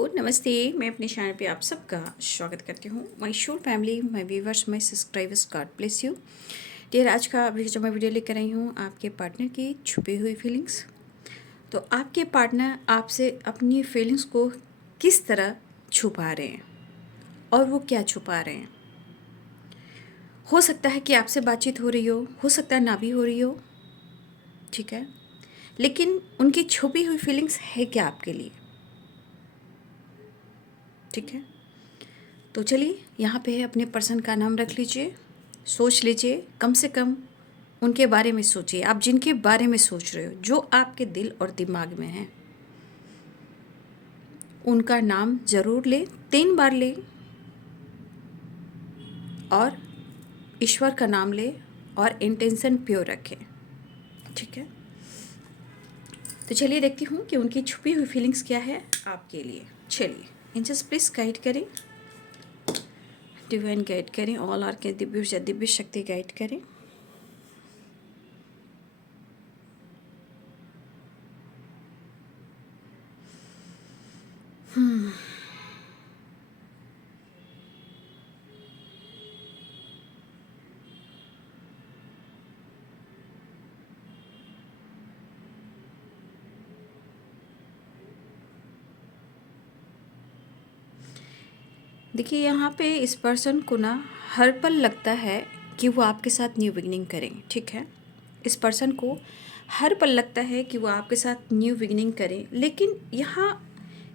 नमस्ते। मैं अपने चैनल पे आप सबका स्वागत करती हूँ। My shore family, my viewers, my subscribers, God bless you. Dear, आज का जो मैं वीडियो लेकर आई हूँ, आपके पार्टनर की छुपी हुई फीलिंग्स। तो आपके पार्टनर आपसे अपनी फीलिंग्स को किस तरह छुपा रहे हैं और वो क्या छुपा रहे हैं। हो सकता है कि आपसे बातचीत हो रही हो सकता है ना भी हो रही हो, ठीक है, लेकिन उनकी छुपी हुई फीलिंग्स है क्या आपके लिए, ठीक है। तो चलिए, यहाँ पे अपने पर्सन का नाम रख लीजिए, सोच लीजिए, कम से कम उनके बारे में सोचिए। आप जिनके बारे में सोच रहे हो, जो आपके दिल और दिमाग में है, उनका नाम ज़रूर लें, 3 बार लें और ईश्वर का नाम लें और इंटेंशन प्योर रखें, ठीक है। तो चलिए देखती हूँ कि उनकी छुपी हुई फीलिंग्स क्या है आपके लिए। चलिए, एंजल्स प्लीज़ गाइड करें, डिवाइन गाइड करें, ऑल आर के दिव्य शक्ति गाइड करें। देखिए, यहाँ पे इस पर्सन को ना हर पल लगता है कि वो आपके साथ न्यू बिगिनिंग करें, ठीक है। इस पर्सन को हर पल लगता है कि वो आपके साथ न्यू बिगिनिंग करें, लेकिन यहाँ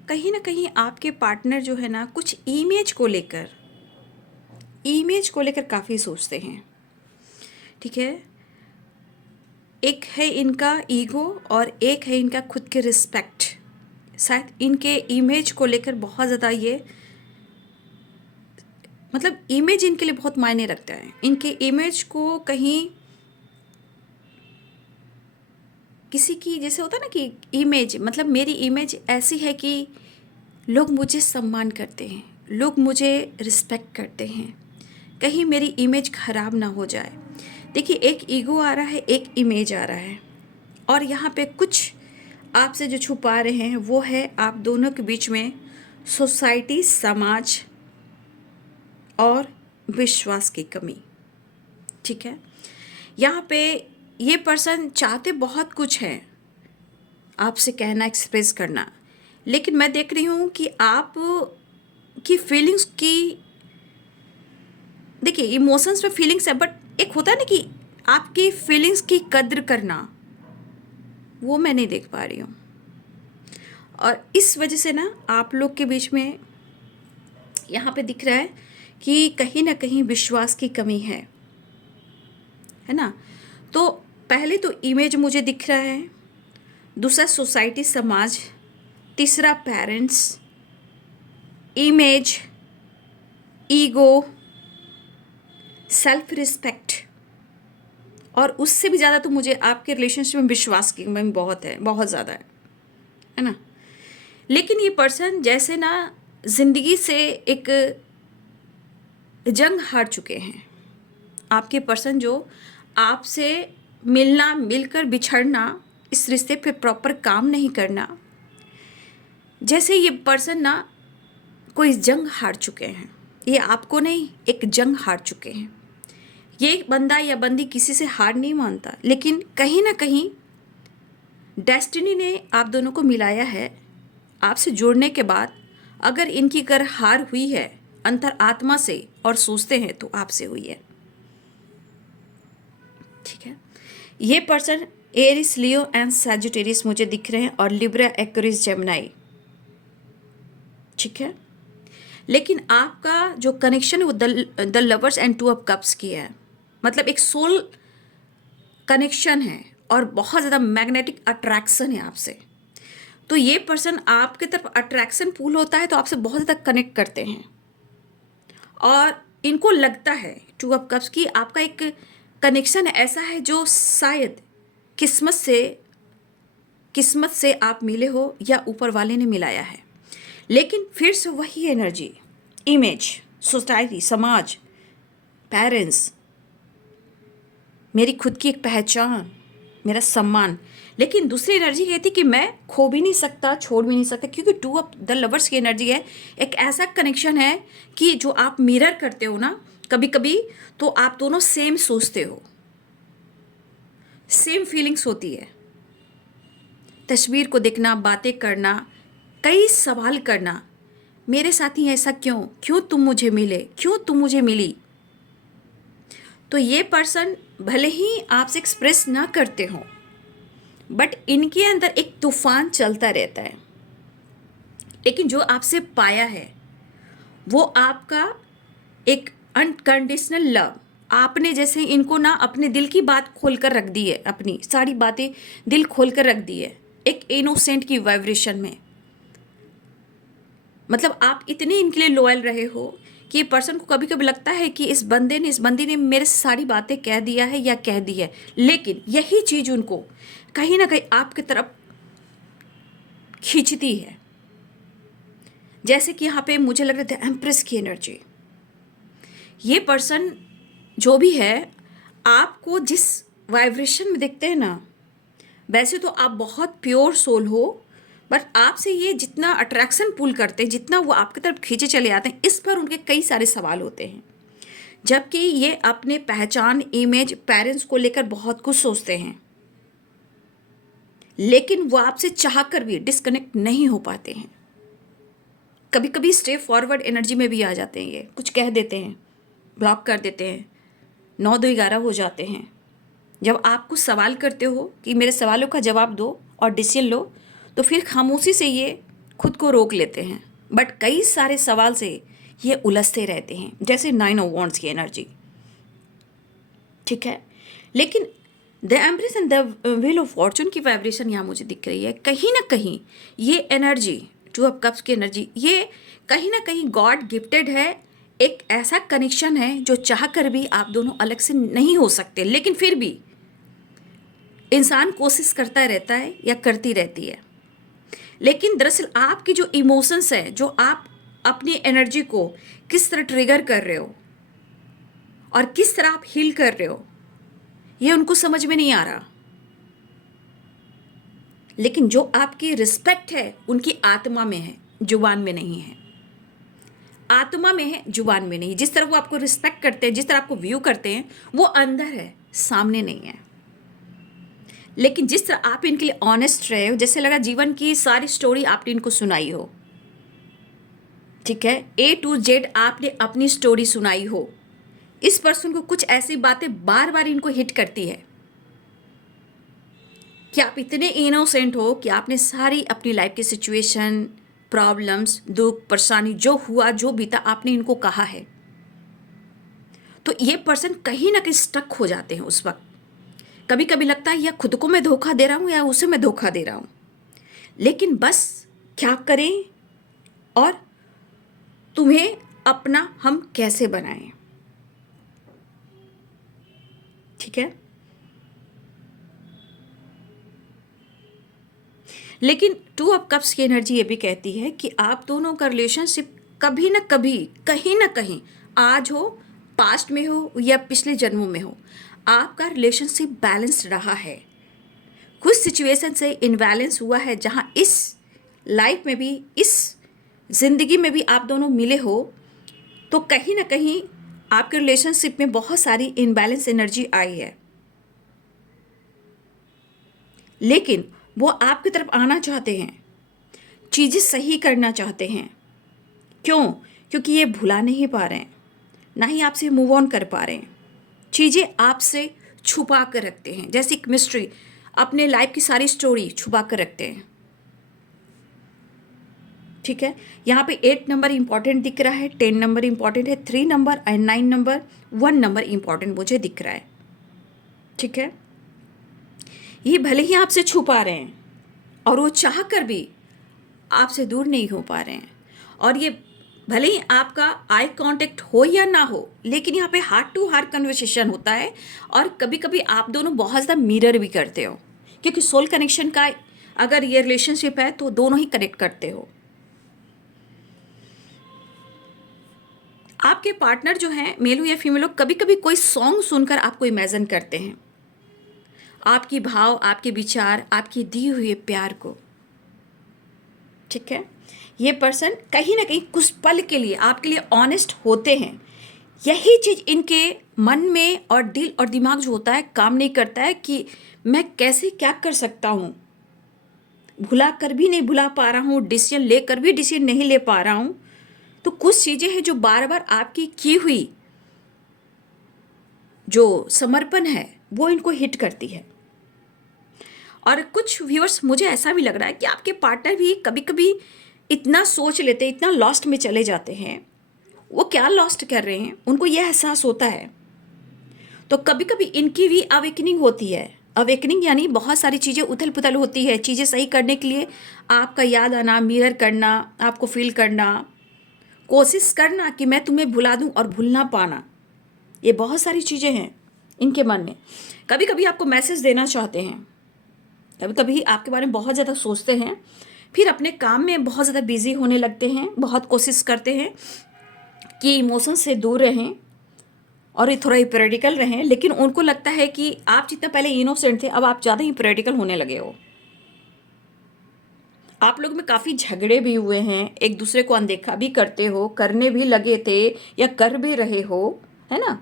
कहीं ना कहीं आपके पार्टनर जो है ना, कुछ इमेज को लेकर काफ़ी सोचते हैं, ठीक है। एक है इनका ईगो और एक है इनका खुद के रिस्पेक्ट। शायद इनके इमेज को लेकर बहुत ज़्यादा ये, मतलब इमेज इनके लिए बहुत मायने रखता है। इनके इमेज को कहीं किसी की, जैसे होता है ना कि इमेज, मतलब मेरी इमेज ऐसी है कि लोग मुझे सम्मान करते हैं, लोग मुझे रिस्पेक्ट करते हैं, कहीं मेरी इमेज खराब ना हो जाए। देखिए, एक ईगो आ रहा है, एक इमेज आ रहा है, और यहाँ पे कुछ आपसे जो छुपा रहे हैं वो है आप दोनों के बीच में सोसाइटी, समाज और विश्वास की कमी, ठीक है। यहाँ पे ये पर्सन चाहते बहुत कुछ है आपसे कहना, एक्सप्रेस करना, लेकिन मैं देख रही हूँ कि आप की फीलिंग्स की, देखिए इमोशंस में फीलिंग्स है, बट एक होता है ना कि आपकी फीलिंग्स की कद्र करना, वो मैं नहीं देख पा रही हूँ। और इस वजह से ना आप लोग के बीच में यहाँ पे दिख रहा है कि कहीं ना कहीं विश्वास की कमी है ना। तो पहले तो इमेज मुझे दिख रहा है, दूसरा सोसाइटी, समाज, तीसरा parents, image, ego, self respect, और उससे भी ज़्यादा तो मुझे आपके रिलेशनशिप में विश्वास की कमी बहुत है, बहुत ज़्यादा है ना। लेकिन ये पर्सन जैसे ना ज़िंदगी से एक जंग हार चुके हैं। आपके पर्सन जो आपसे मिलना, मिलकर बिछड़ना, इस रिश्ते पे प्रॉपर काम नहीं करना, जैसे ये पर्सन ना कोई जंग हार चुके हैं। ये आपको नहीं, एक जंग हार चुके हैं। ये बंदा या बंदी किसी से हार नहीं मानता, लेकिन कहीं ना कहीं डेस्टिनी ने आप दोनों को मिलाया है। आपसे जुड़ने के बाद अगर इनकी अगर हार हुई है अंतर आत्मा से और सोचते हैं, तो आपसे हुई है, ठीक है। ये person Aries, Leo and Sagittarius मुझे दिख रहे हैं, और लिब्रा, एक्वेरियस, जेमिनी, ठीक है। लेकिन आपका जो कनेक्शन है वो the lovers and 2 of cups की है, मतलब एक सोल कनेक्शन है और बहुत ज़्यादा मैग्नेटिक अट्रैक्शन है आपसे। तो ये पर्सन आपके तरफ अट्रैक्शन पूल होता है, तो आपसे बहुत ज़्यादा कनेक्ट करते हैं, और इनको लगता है 2 ऑफ कप्स की आपका एक कनेक्शन ऐसा है जो शायद किस्मत से आप मिले हो या ऊपर वाले ने मिलाया है। लेकिन फिर से वही एनर्जी, इमेज, सोसाइटी, समाज, पेरेंट्स, मेरी खुद की एक पहचान, मेरा सम्मान। लेकिन दूसरी एनर्जी कहती कि मैं खो भी नहीं सकता, छोड़ भी नहीं सकता, क्योंकि टू ऑफ द लवर्स की एनर्जी है। एक ऐसा कनेक्शन है कि जो आप मिरर करते हो ना कभी कभी, तो आप दोनों सेम सोचते हो, सेम फीलिंग्स होती है। तस्वीर को देखना, बातें करना, कई सवाल करना, मेरे साथ ही ऐसा क्यों, क्यों तुम मुझे मिले, क्यों तुम मुझे मिली। तो ये पर्सन भले ही आपसे एक्सप्रेस ना करते हो, बट इनके अंदर एक तूफान चलता रहता है। लेकिन जो आपसे पाया है वो आपका एक अनकंडीशनल लव। आपने जैसे इनको ना अपने दिल की बात खोल कर रख दी है, अपनी सारी बातें दिल खोल कर रख दी है एक इनोसेंट की वाइब्रेशन में। मतलब आप इतने इनके लिए लॉयल रहे हो कि पर्सन को कभी कभी लगता है कि इस बंदी ने मेरे से सारी बातें कह दिया है या कह दी है, लेकिन यही चीज़ उनको कहीं ना कहीं आपकी तरफ खींचती है। जैसे कि यहाँ पे मुझे लग रहा था एम्प्रेस की एनर्जी। ये पर्सन जो भी है, आपको जिस वाइब्रेशन में देखते हैं ना, वैसे तो आप बहुत प्योर सोल हो, बट आपसे ये जितना अट्रैक्शन पुल करते हैं, जितना वो आपकी तरफ खींचे चले आते हैं, इस पर उनके कई सारे सवाल होते हैं। जबकि ये अपने पहचान, इमेज, पेरेंट्स को लेकर बहुत कुछ सोचते हैं, लेकिन वो आपसे चाह कर भी डिस्कनेक्ट नहीं हो पाते हैं। कभी कभी स्टे फॉरवर्ड एनर्जी में भी आ जाते हैं, ये कुछ कह देते हैं, ब्लॉक कर देते हैं, 9-2-11 हो जाते हैं। जब आप कुछ सवाल करते हो कि मेरे सवालों का जवाब दो और डिसीजन लो, तो फिर खामोशी से ये खुद को रोक लेते हैं। बट कई सारे सवाल से ये उलझते रहते हैं, जैसे 9 ऑफ वॉन्ड्स की एनर्जी। ठीक है, लेकिन the empress and the wheel of Fortune की वाइब्रेशन यहाँ मुझे दिख रही है। कहीं ना कहीं ये एनर्जी, 2 ऑफ कप्स की एनर्जी, ये कहीं ना कहीं गॉड गिफ्टेड है। एक ऐसा कनेक्शन है जो चाह कर भी आप दोनों अलग से नहीं हो सकते, लेकिन फिर भी इंसान कोशिश करता रहता है या करती रहती है। लेकिन दरअसल आपकी जो इमोशंस है, जो आप अपनी एनर्जी को किस तरह ट्रिगर कर रहे हो और किस तरह आप हील कर रहे हो, ये उनको समझ में नहीं आ रहा। लेकिन जो आपकी रिस्पेक्ट है उनकी आत्मा में है, जुबान में नहीं है। आत्मा में है, जुबान में नहीं। जिस तरह वो आपको रिस्पेक्ट करते हैं, जिस तरह आपको व्यू करते हैं, वो अंदर है, सामने नहीं है। लेकिन जिस तरह आप इनके लिए ऑनेस्ट रहे हो, जैसे लगा जीवन की सारी स्टोरी आपने इनको सुनाई हो। ठीक है, A to Z आपने अपनी स्टोरी सुनाई हो। इस पर्सन को कुछ ऐसी बातें बार बार इनको हिट करती है कि आप इतने इनोसेंट हो कि आपने सारी अपनी लाइफ की सिचुएशन, प्रॉब्लम्स, दुख, परेशानी, जो हुआ, जो बीता, आपने इनको कहा है। तो ये पर्सन कहीं ना कहीं स्टक हो जाते हैं उस वक्त। कभी कभी लगता है या खुद को मैं धोखा दे रहा हूँ या उसे मैं धोखा दे रहा हूँ, लेकिन बस क्या करें और तुम्हें अपना हम कैसे बनाएं। ठीक है, लेकिन 2 ऑफ कप्स की एनर्जी ये भी कहती है कि आप दोनों का रिलेशनशिप कभी ना कभी, कहीं ना कहीं, आज हो, पास्ट में हो या पिछले जन्मों में हो, आपका रिलेशनशिप बैलेंस रहा है। कुछ सिचुएशन से इनबैलेंस हुआ है, जहाँ इस लाइफ में भी, इस ज़िंदगी में भी आप दोनों मिले हो, तो कहीं ना कहीं आपके रिलेशनशिप में बहुत सारी इनबैलेंस एनर्जी आई है। लेकिन वो आपकी तरफ आना चाहते हैं, चीज़ें सही करना चाहते हैं। क्यों? क्योंकि ये भुला नहीं पा रहे हैं, ना ही आपसे मूव ऑन कर पा रहे हैं। चीज़ें आपसे छुपा कर रखते हैं, जैसे एक मिस्ट्री, अपने लाइफ की सारी स्टोरी छुपा कर रखते हैं। ठीक है, यहाँ पे 8 नंबर इंपॉर्टेंट दिख रहा है, 10 नंबर इंपॉर्टेंट है, 3 number and 9 number, 1 number important मुझे दिख रहा है। ठीक है, ये भले ही आपसे छुपा रहे हैं और वो चाह कर भी आपसे दूर नहीं हो पा रहे हैं, और ये भले ही आपका आई कांटेक्ट हो या ना हो, लेकिन यहाँ पे हार्ट टू हार्ट कन्वर्सेशन होता है। और कभी कभी आप दोनों बहुत ज़्यादा मिरर भी करते हो, क्योंकि सोल कनेक्शन का अगर ये रिलेशनशिप है तो दोनों ही कनेक्ट करते हो। आपके पार्टनर जो हैं, मेल हो या फीमेल हो, कभी कभी कोई सॉन्ग सुनकर आपको इमेजिन करते हैं, आपकी भाव, आपके विचार, आपके दिए हुए प्यार को। ठीक है, ये पर्सन कहीं ना कहीं कुछ पल के लिए आपके लिए ऑनेस्ट होते हैं। यही चीज़ इनके मन में और दिल और दिमाग जो होता है काम नहीं करता है कि मैं कैसे क्या कर सकता हूँ, भुला कर भी नहीं भुला पा रहा हूँ, डिसीजन लेकर भी डिसीजन नहीं ले पा रहा हूँ। तो कुछ चीज़ें हैं जो बार बार आपकी की हुई जो समर्पण है वो इनको हिट करती है। और कुछ व्यूअर्स, मुझे ऐसा भी लग रहा है कि आपके पार्टनर भी कभी कभी इतना सोच लेते हैं, इतना लॉस्ट में चले जाते हैं। वो क्या लॉस्ट कर रहे हैं उनको यह एहसास होता है। तो कभी कभी इनकी भी अवेकनिंग होती है। अवेकनिंग यानी बहुत सारी चीज़ें उथल पुथल होती है। चीज़ें सही करने के लिए आपका याद आना, मिरर करना, आपको फील करना, कोशिश करना कि मैं तुम्हें भुला दूं और भूल ना पाना। ये बहुत सारी चीज़ें हैं इनके मन में। कभी कभी आपको मैसेज देना चाहते हैं, कभी कभी आपके बारे में बहुत ज़्यादा सोचते हैं, फिर अपने काम में बहुत ज़्यादा बिजी होने लगते हैं, बहुत कोशिश करते हैं कि इमोशन से दूर रहें और ये थोड़ा हिपोक्रिटिकल रहें। लेकिन उनको लगता है कि आप जितना पहले इनोसेंट थे, अब आप ज़्यादा हिपोक्रिटिकल होने लगे हो। आप लोग में काफ़ी झगड़े भी हुए हैं, एक दूसरे को अनदेखा भी करते हो, करने भी लगे थे या कर भी रहे हो, है ना।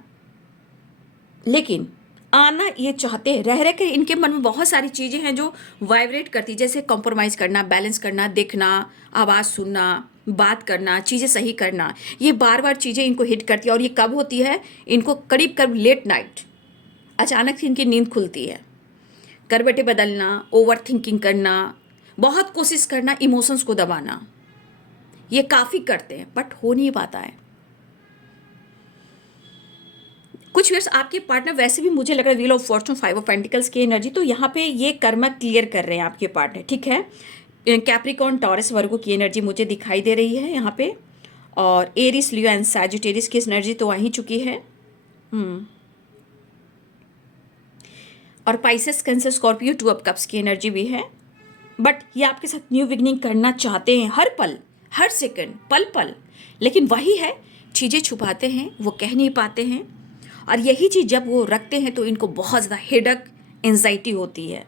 लेकिन आना ये चाहते हैं, रह रह के इनके मन में बहुत सारी चीज़ें हैं जो वाइब्रेट करती, जैसे कॉम्प्रोमाइज़ करना, बैलेंस करना, देखना, आवाज़ सुनना, बात करना, चीज़ें सही करना। ये बार बार चीज़ें इनको हिट करती है। और ये कब होती है, इनको करीब करीब लेट नाइट अचानक से इनकी नींद खुलती है। करवटें बदलना, ओवर थिंकिंग करना, बहुत कोशिश करना, इमोशंस को दबाना, ये काफ़ी करते हैं बट हो नहीं पाता है। कुछ वर्ष आपके पार्टनर वैसे भी मुझे लग रहा है wheel of Fortune, 5 of pentacles की एनर्जी, तो यहाँ पे ये कर्मा क्लियर कर रहे हैं आपके पार्टनर। ठीक है, कैप्रिकॉर्न, टॉरस, वर्गो की एनर्जी मुझे दिखाई दे रही है यहाँ पे। और एरिस, लियो एंड सैजिटेरियस की एनर्जी तो आ ही चुकी है। और Pisces, cancer, Scorpio, 2 of cups की एनर्जी भी है। बट ये आपके साथ न्यू बिगनिंग करना चाहते हैं, हर पल, हर सेकंड, पल पल। लेकिन वही है, चीज़ें छुपाते हैं, वो कह नहीं पाते हैं। और यही चीज़ जब वो रखते हैं तो इनको बहुत ज़्यादा हेडक, एंजाइटी होती है।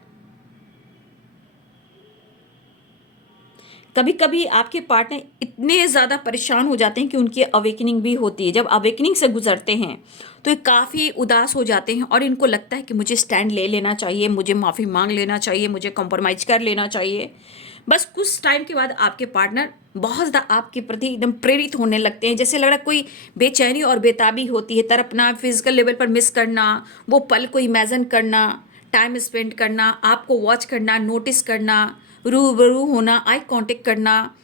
कभी कभी आपके पार्टनर इतने ज़्यादा परेशान हो जाते हैं कि उनकी अवेकनिंग भी होती है। जब अवेकनिंग से गुजरते हैं तो ये काफ़ी उदास हो जाते हैं और इनको लगता है कि मुझे स्टैंड ले लेना चाहिए, मुझे माफ़ी मांग लेना चाहिए, मुझे कॉम्प्रोमाइज़ कर लेना चाहिए। बस कुछ टाइम के बाद आपके पार्टनर बहुत ज़्यादा आपके प्रति एकदम प्रेरित होने लगते हैं। जैसे लग रहा है कोई बेचैनी और बेताबी होती है, तड़पना, फिजिकल लेवल पर मिस करना, वो पल को इमेजिन करना, टाइम स्पेंड करना, आपको वॉच करना, नोटिस करना, रूबरू होना, आई कांटेक्ट करना।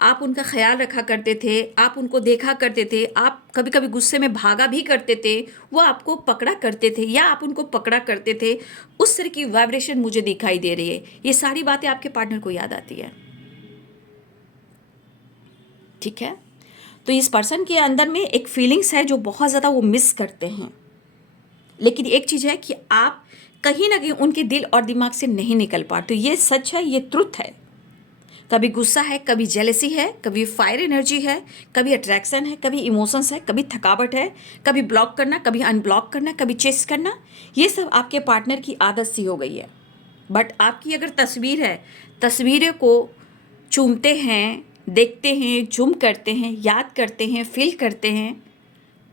आप उनका ख्याल रखा करते थे, आप उनको देखा करते थे, आप कभी कभी गुस्से में भागा भी करते थे, वो आपको पकड़ा करते थे या आप उनको पकड़ा करते थे। उस तरह की वाइब्रेशन मुझे दिखाई दे रही है। ये सारी बातें आपके पार्टनर को याद आती है। ठीक है, तो इस पर्सन के अंदर में एक फीलिंग्स है जो बहुत ज़्यादा वो मिस करते हैं। लेकिन एक चीज़ है कि आप कहीं ना कहीं उनके दिल और दिमाग से नहीं निकल पाते। ये सच है, ये ट्रुथ है। कभी गुस्सा है, कभी जेलसी है, कभी फायर एनर्जी है, कभी अट्रैक्शन है, कभी इमोशंस है, कभी थकावट है, कभी ब्लॉक करना, कभी अनब्लॉक करना, कभी चेस करना। ये सब आपके पार्टनर की आदत सी हो गई है। बट आपकी अगर तस्वीर है, तस्वीरें को चूमते हैं, देखते हैं, जूम करते हैं, याद करते हैं, फील करते हैं,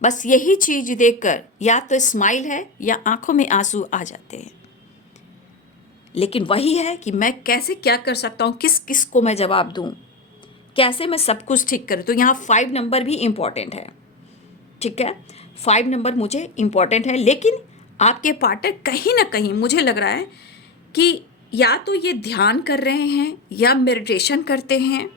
बस यही चीज़ देखकर या तो स्माइल है या आंखों में आंसू आ जाते हैं। लेकिन वही है कि मैं कैसे क्या कर सकता हूँ, किस किस को मैं जवाब दूँ, कैसे मैं सब कुछ ठीक करूँ। तो यहाँ 5 नंबर भी इम्पॉर्टेंट है। ठीक है, 5 नंबर मुझे इम्पॉर्टेंट है। लेकिन आपके पार्टनर कहीं ना कहीं मुझे लग रहा है कि या तो ये ध्यान कर रहे हैं या मेडिटेशन करते हैं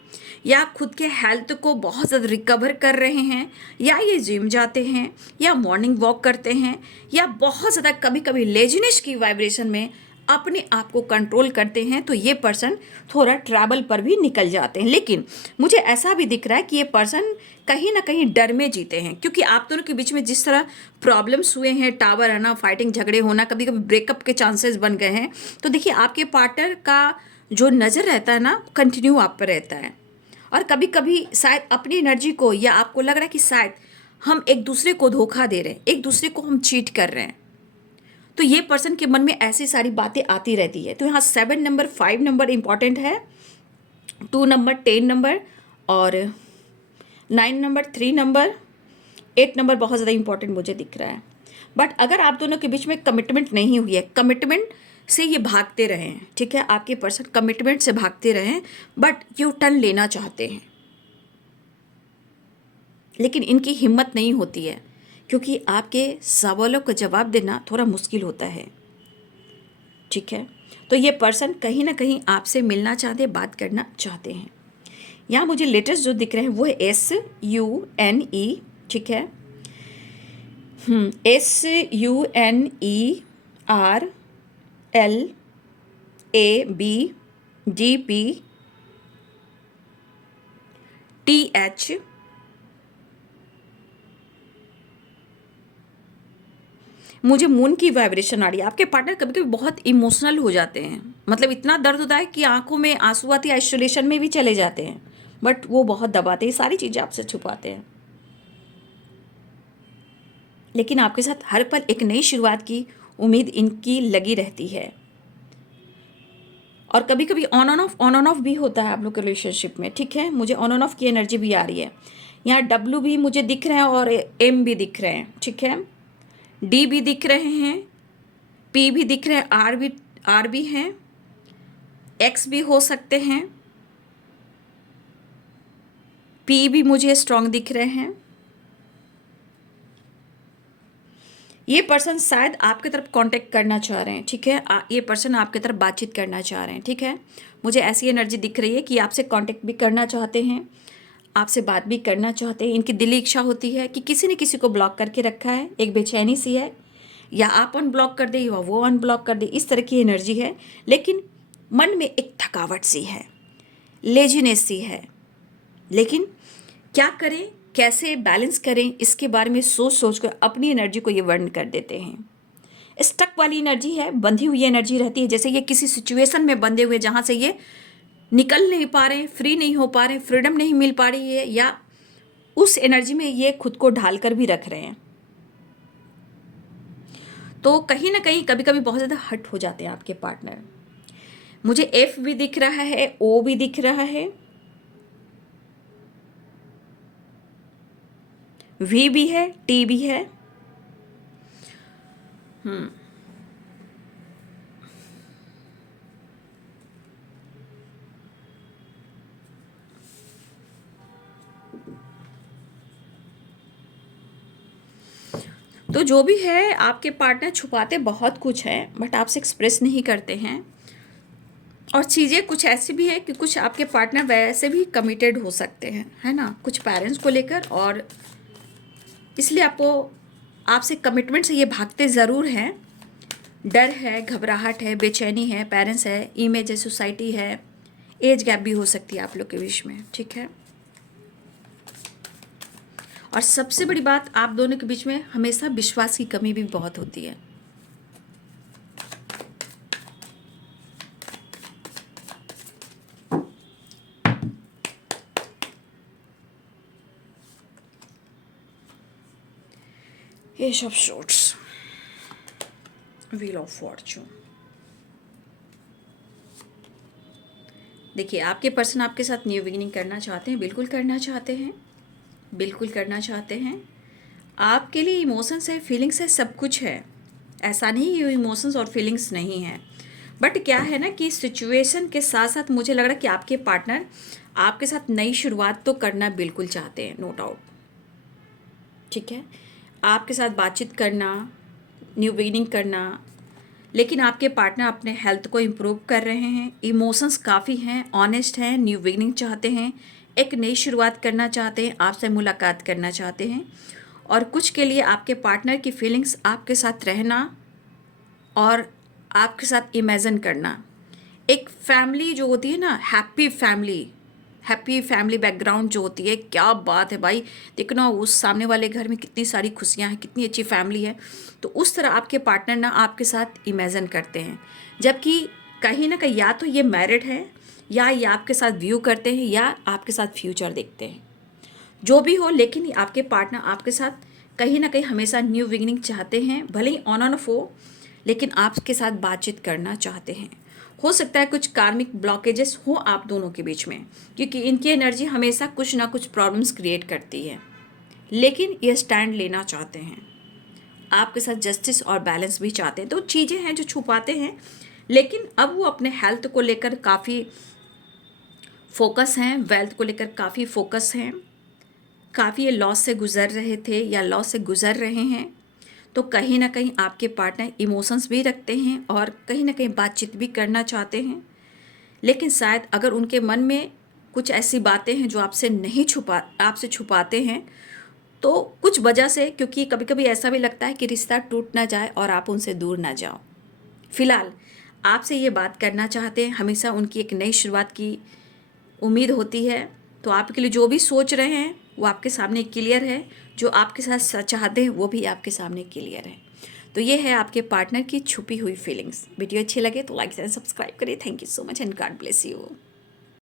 या खुद के हेल्थ को बहुत ज़्यादा रिकवर कर रहे हैं या ये जिम जाते हैं या मॉर्निंग वॉक करते हैं या बहुत ज़्यादा कभी कभी लेजीनेस की वाइब्रेशन में अपने आप को कंट्रोल करते हैं। तो ये पर्सन थोड़ा ट्रैवल पर भी निकल जाते हैं। लेकिन मुझे ऐसा भी दिख रहा है कि ये पर्सन कहीं ना कहीं डर में जीते हैं, क्योंकि आप दोनों के बीच में जिस तरह प्रॉब्लम्स हुए हैं, टावर आना, फाइटिंग, झगड़े होना, कभी कभी ब्रेकअप के चांसेस बन गए हैं। तो देखिए आपके पार्टनर का जो नज़र रहता है ना, कंटिन्यू आप पर रहता है। और कभी कभी शायद अपनी एनर्जी को, या आपको लग रहा है कि शायद हम एक दूसरे को धोखा दे रहे हैं, एक दूसरे को हम चीट कर रहे हैं। तो ये पर्सन के मन में ऐसी सारी बातें आती रहती है। तो यहाँ 7 नंबर, 5 नंबर इम्पॉर्टेंट है, 2 नंबर, 10 नंबर और 9 नंबर, 3 नंबर, 8 नंबर बहुत ज़्यादा इंपॉर्टेंट मुझे दिख रहा है। बट अगर आप दोनों के बीच में कमिटमेंट नहीं हुई है, कमिटमेंट से ये भागते रहें, ठीक है, आपके पर्सन कमिटमेंट से भागते रहें, बट यू टर्न लेना चाहते हैं, लेकिन इनकी हिम्मत नहीं होती है, क्योंकि आपके सवालों का जवाब देना थोड़ा मुश्किल होता है, ठीक है। तो ये पर्सन कहीं ना कहीं आपसे मिलना चाहते, बात करना चाहते हैं। यहाँ मुझे लेटेस्ट जो दिख रहे हैं वो है SUNE, ठीक है, SUNERLABDPTH। मुझे मून की वाइब्रेशन आ रही है। आपके पार्टनर कभी कभी बहुत इमोशनल हो जाते हैं, मतलब इतना दर्द होता है कि आंखों में आंसू आते हैं, आइसोलेशन में भी चले जाते हैं, बट वो बहुत दबाते हैं, सारी चीज़ें आपसे छुपाते हैं। लेकिन आपके साथ हर पल एक नई शुरुआत की उम्मीद इनकी लगी रहती है। और कभी कभी ऑन ऑन ऑफ भी होता है आप लोग के रिलेशनशिप में, ठीक है। मुझे ऑन ऑन ऑफ की एनर्जी भी आ रही है। यहाँ W भी मुझे दिख रहे हैं और M भी दिख रहे हैं, ठीक है, D भी दिख रहे हैं, P भी दिख रहे हैं, R भी हैं, X भी हो सकते हैं, P भी मुझे स्ट्रॉन्ग दिख रहे हैं। ये पर्सन शायद आपकी तरफ कांटेक्ट करना चाह रहे हैं, ठीक है, ये पर्सन आपकी तरफ बातचीत करना चाह रहे हैं, ठीक है। मुझे ऐसी एनर्जी दिख रही है कि आपसे कांटेक्ट भी करना चाहते हैं, आपसे बात भी करना चाहते हैं। इनकी दिली इच्छा होती है कि किसी ने किसी को ब्लॉक करके रखा है, एक बेचैनी सी है, या आप अनब्लॉक कर दे या वो अनब्लॉक कर दे, इस तरह की एनर्जी है। लेकिन मन में एक थकावट सी है, लेजीनेस सी है, लेकिन क्या करें, कैसे बैलेंस करें, इसके बारे में सोच सोच कर अपनी एनर्जी को ये वर्णन कर देते हैं। स्टक वाली एनर्जी है, बंधी हुई एनर्जी रहती है, जैसे ये किसी सिचुएशन में बंधे हुए, जहाँ से ये निकल नहीं पा रहे हैं, फ्री नहीं हो पा रहे हैं, फ्रीडम नहीं मिल पा रही है, या उस एनर्जी में ये खुद को ढाल कर भी रख रहे हैं। तो कहीं ना कहीं कभी कभी बहुत ज़्यादा हट हो जाते हैं आपके पार्टनर। मुझे F भी दिख रहा है, O भी दिख रहा है, V भी है, T भी है। तो जो भी है, आपके पार्टनर छुपाते बहुत कुछ है, बट आपसे एक्सप्रेस नहीं करते हैं। और चीज़ें कुछ ऐसी भी है कि कुछ आपके पार्टनर वैसे भी कमिटेड हो सकते हैं, है ना, कुछ पेरेंट्स को लेकर, और इसलिए आपसे कमिटमेंट से ये भागते ज़रूर हैं। डर है, घबराहट है, बेचैनी है, पेरेंट्स है, इमेज है, सोसाइटी है, एज गैप भी हो सकती है आप लोग के बीच में, ठीक है। और सबसे बड़ी बात, आप दोनों के बीच में हमेशा विश्वास की कमी भी बहुत होती है। Ace of swords, wheel of fortune. देखिए, आपके पर्सन आपके साथ न्यू बिगिनिंग करना चाहते हैं, बिल्कुल करना चाहते हैं, बिल्कुल करना चाहते हैं। आपके लिए इमोशंस है, फीलिंग्स है, सब कुछ है। ऐसा नहीं ये इमोशंस और फीलिंग्स नहीं है, बट क्या है ना कि सिचुएशन के साथ साथ मुझे लग रहा है कि आपके पार्टनर आपके साथ नई शुरुआत तो करना बिल्कुल चाहते हैं, नो डाउट, ठीक है, आपके साथ बातचीत करना, न्यू बिगिनिंग करना। लेकिन आपके पार्टनर अपने हेल्थ को इम्प्रूव कर रहे हैं, इमोशंस काफ़ी हैं, ऑनेस्ट हैं, न्यू बिगिनिंग चाहते हैं, एक नई शुरुआत करना चाहते हैं, आपसे मुलाकात करना चाहते हैं। और कुछ के लिए आपके पार्टनर की फीलिंग्स आपके साथ रहना और आपके साथ इमेजिन करना, एक फैमिली जो होती है ना, हैप्पी फैमिली बैकग्राउंड जो होती है, क्या बात है भाई, देखो ना उस सामने वाले घर में कितनी सारी खुशियां हैं, कितनी अच्छी फैमिली है। तो उस तरह आपके पार्टनर ना आपके साथ इमेजिन करते हैं, जबकि कहीं ना कहीं या तो ये मैरिड है, या ये आपके साथ व्यू करते हैं, या आपके साथ फ्यूचर देखते हैं, जो भी हो। लेकिन आपके पार्टनर आपके साथ कहीं ना कहीं हमेशा न्यू बिगिनिंग चाहते हैं, भले ही ऑन ऑफ हो, लेकिन आपके साथ बातचीत करना चाहते हैं। हो सकता है कुछ कार्मिक ब्लॉकेजेस हो आप दोनों के बीच में, क्योंकि इनकी एनर्जी हमेशा कुछ ना कुछ प्रॉब्लम्स क्रिएट करती है, लेकिन ये स्टैंड लेना चाहते हैं, आपके साथ जस्टिस और बैलेंस भी चाहते हैं। तो चीज़ें हैं जो छुपाते हैं, लेकिन अब वो अपने हेल्थ को लेकर काफ़ी फोकस हैं, वेल्थ को लेकर काफ़ी फोकस हैं, काफ़ी ये लॉस से गुज़र रहे थे या लॉस से गुज़र रहे हैं। तो कहीं ना कहीं आपके पार्टनर इमोशंस भी रखते हैं और कहीं ना कहीं बातचीत भी करना चाहते हैं, लेकिन शायद अगर उनके मन में कुछ ऐसी बातें हैं जो आपसे छुपाते हैं, तो कुछ वजह से, क्योंकि कभी कभी ऐसा भी लगता है कि रिश्ता टूट ना जाए और आप उनसे दूर ना जाओ। फिलहाल आपसे ये बात करना चाहते हैं, हमेशा उनकी एक नई शुरुआत की उम्मीद होती है। तो आपके लिए जो भी सोच रहे हैं वो आपके सामने क्लियर है, जो आपके साथ चाहते हैं वो भी आपके सामने क्लियर है। तो ये है आपके पार्टनर की छुपी हुई फीलिंग्स। वीडियो अच्छी लगे तो लाइक एंड सब्सक्राइब करिए। Thank you so much and God bless you.